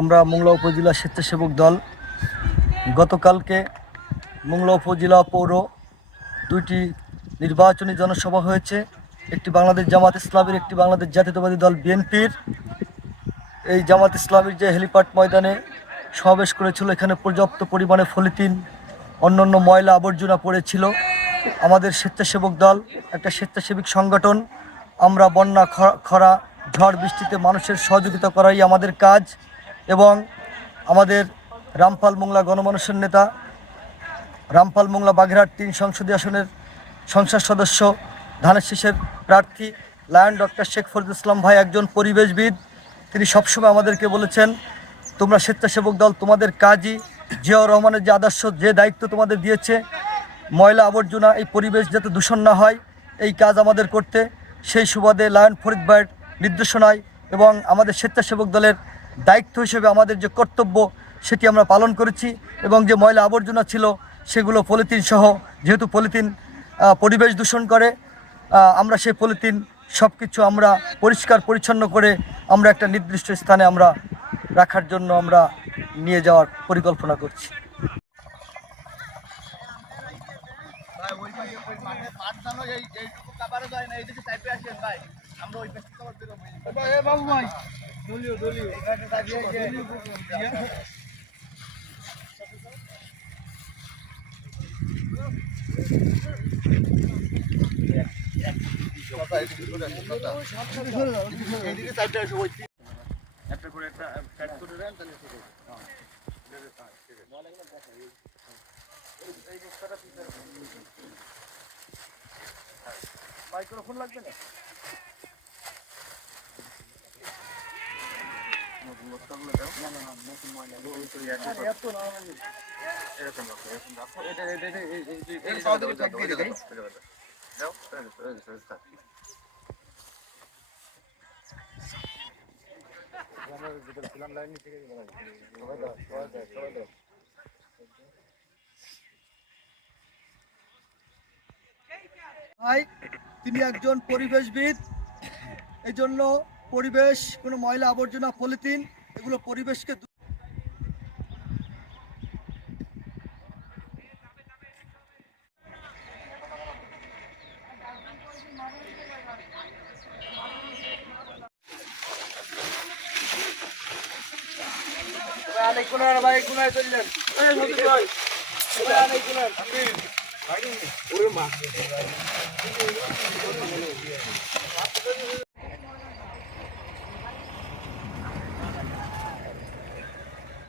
আমরা মোংলা উপজেলা স্বেচ্ছাসেবক দল গতকালকে মোংলা উপজেলা পৌর দুইটি নির্বাচনী জনসভা হয়েছে, একটি বাংলাদেশ জামাত ইসলামীর, একটি বাংলাদেশ জাতীয়তাবাদী দল বিএনপির। এই জামাত ইসলামীর যে হেলিপ্যাড ময়দানে সমাবেশ করেছিল, এখানে পর্যাপ্ত পরিমাণে পলিথিন অন্যান্য ময়লা আবর্জনা পড়েছিল। আমাদের স্বেচ্ছাসেবক দল একটা স্বেচ্ছাসেবিক সংগঠন। আমরা বন্যা, খরা, ঝড় বৃষ্টিতে মানুষের সহযোগিতা করাই আমাদের কাজ। এবং আমাদের রামপাল মোংলা গণমানুষের নেতা, রামপাল মোংলা বাগেরহাট ৩ সংসদীয় আসনের সংসদ সদস্য, ধানের শীষের প্রার্থী লায়ন ডক্টর শেখ ফরিদুল ইসলাম ভাই একজন পরিবেশবিদ। তিনি সবসময় আমাদেরকে বলেছেন, তোমরা স্বেচ্ছাসেবক দল, তোমাদের কাজই জিয়াউর রহমানের যে আদর্শ, যে দায়িত্ব তোমাদের দিয়েছে, ময়লা আবর্জনা, এই পরিবেশ যাতে দূষণ না হয়, এই কাজ আমাদের করতে। সেই সুবাদে লায়ন ফরিদ ভাইয়ের নির্দেশনায় এবং আমাদের স্বেচ্ছাসেবক দলের দায়িত্ব হিসেবে আমাদের যে কর্তব্য সেটি আমরা পালন করেছি। এবং যে ময়লা আবর্জনা ছিল সেগুলো পলিথিন সহ, যেহেতু পলিথিন পরিবেশ দূষণ করে, আমরা সেই পলিথিন সব কিছু আমরা পরিষ্কার পরিচ্ছন্ন করে আমরা একটা নির্দিষ্ট স্থানে আমরা রাখার জন্য আমরা নিয়ে যাওয়ার পরিকল্পনা করছি। একটা করে একটা কাট করে দেন, তাহলে এই বস্তাটা মাইক্রোফোন লাগবে না? তিনি একজন পরিবেশবিদ। এই জন্য পরিবেশ, কোনো ময়লা আবর্জনা, পলিথিন, এগুলো পরিবেশকে ভাই গুনায় চললেন।